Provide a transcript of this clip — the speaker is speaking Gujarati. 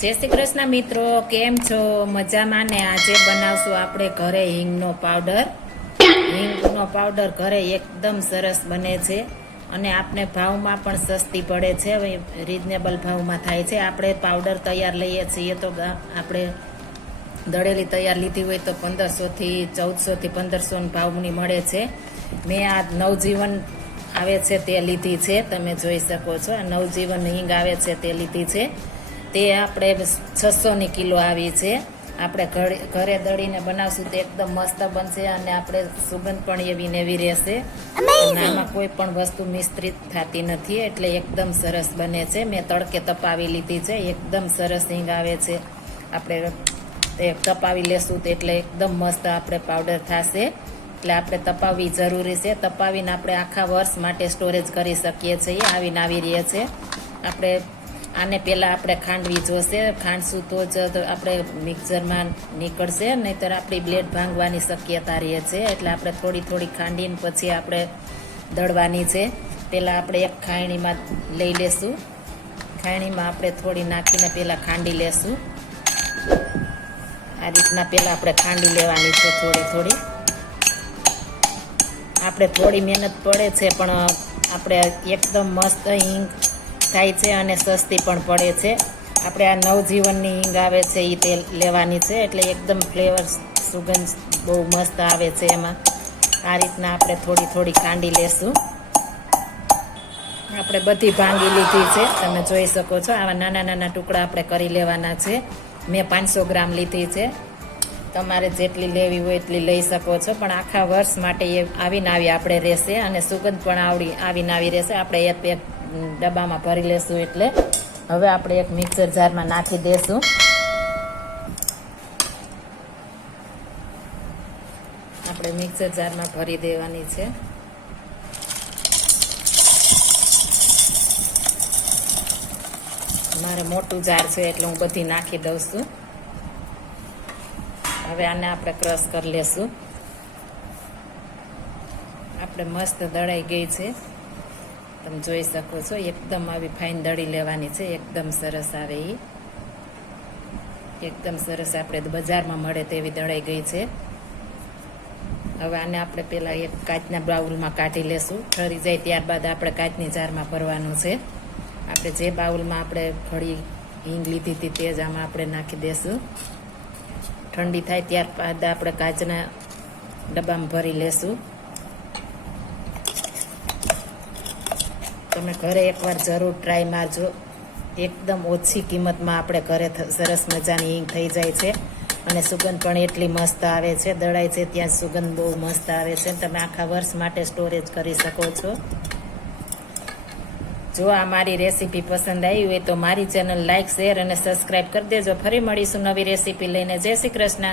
જય શ્રી કૃષ્ણ મિત્રો, કેમ છો? મજામાં ને આજે બનાવશું આપણે ઘરે હિંગનો પાવડર. હિંગનો પાવડર ઘરે એકદમ સરસ બને છે અને આપણે ભાવમાં પણ સસ્તી પડે છે. હવે રિઝનેબલ ભાવમાં થાય છે. આપણે પાવડર તૈયાર લઈએ છીએ તો આપણે દળેલી તૈયાર લીધી હોય તો પંદરસોથી ચૌદસોથી પંદરસો ભાવની મળે છે. મેં આ નવજીવન આવે છે તે લીધી છે. તમે જોઈ શકો છો. આ નવજીવન હિંગ આવે છે તે લીધી છે. તે આપણે છસોની કિલો આવી છે આપણે ઘરે ઘરે દળીને બનાવશું તો એકદમ મસ્ત બનશે અને આપણે સુગંધ પણ એવી ને એવી રહેશે. આમાં કોઈ પણ વસ્તુ મિશ્રિત થતી નથી એટલે એકદમ સરસ બને છે. મેં તડકે તપાવી લીધી છે. એકદમ સરસ હિંગ આવે છે. આપણે તે તપાવી લેશું તો એટલે એકદમ મસ્ત આપણે પાવડર થશે. એટલે આપણે તપાવવી જરૂરી છે. તપાવીને આપણે આખા વર્ષ માટે સ્ટોરેજ કરી શકીએ છીએ. આવીને આવી રહે છે. આપણે આને પહેલાં આપણે ખાંડવી જોશે ખાંડશું તો જ આપણે મિક્સરમાં નીકળશે, નહીંતર આપણી બ્લેડ ભાંગવાની શક્યતા રહે છે. એટલે આપણે થોડી થોડી ખાંડીને પછી આપણે દળવાની છે. પહેલાં આપણે એક ખાયણીમાં લઈ લેશું. ખાયણીમાં આપણે થોડી નાખીને પહેલાં ખાંડી લેશું. આ રીતના પહેલાં આપણે ખાંડી લેવાની છે થોડી થોડી. આપણે થોડી મહેનત પડે છે, પણ આપણે એકદમ મસ્ત હિંગ થાય છે અને સસ્તી પણ પડે છે. આપણે આ નવજીવનની હિંગ આવે છે એ તે લેવાની છે, એટલે એકદમ ફ્લેવર સુગંધ બહુ મસ્ત આવે છે એમાં. આ રીતના આપણે થોડી થોડી કાંડી લેશું. આપણે બધી ભાંગી લીધી છે, તમે જોઈ શકો છો. આવા નાના નાના ટુકડા આપણે કરી લેવાના છે. મેં પાંચસો ગ્રામ લીધી છે. તમારે જેટલી લેવી હોય એટલી લઈ શકો છો, પણ આખા વર્ષ માટે એ આવીને આવી આપણે રહેશે અને સુગંધ પણ આવડી, આવીને આવી રહેશે. આપણે એક ડબ્બામાં ભરી લેશું એટલે હવે આપણે એક મિક્સર જારમાં નાખી દેશું. આપણે મિક્સર જારમાં ભરી દેવાની છે. મારે મોટું જાર છે એટલે હું બધી નાખી દઉં છું. હવે આને આપણે ક્રશ કરી લેશું. આપણે મસ્ત દળાઈ ગઈ છે. તમે જોઈ શકો છો, એકદમ આવી ફાઇન દળી લેવાની છે, એકદમ સરસ આવે એ એકદમ સરસ આપણે બજારમાં મળે તેવી દળાઈ ગઈ છે. હવે આને આપણે પેલા એક કાચના બાઉલમાં કાઢી લેશું. ઠરી જાય ત્યારબાદ આપણે કાચની જારમાં ભરવાનું છે. આપણે જે બાઉલમાં આપણે ફળી, હિંગ લીધી હતી તે જ આમાં આપણે નાખી દેશું. ઠંડી થાય ત્યારબાદ આપણે કાચના ડબ્બામાં ભરી લેશું. તમે ઘરે એકવાર જરૂર ટ્રાય મારજો. એકદમ ઓછી કિંમતમાં આપણે ઘરે સરસ મજાની હિંગ થઈ જાય છે. અને સુગંધ પણ એટલી મસ્ત આવે છે. દળાય છે ત્યાં સુગંધ બહુ મસ્ત આવે છે. તમે આખા વર્ષ માટે સ્ટોરેજ કરી શકો છો. જો આ મારી રેસીપી પસંદ આવી હોય તો મારી ચેનલ લાઇક શેર અને સબસ્ક્રાઈબ કરી દેજો. ફરી મળીશું નવી રેસીપી લઈને. જય શ્રી કૃષ્ણ.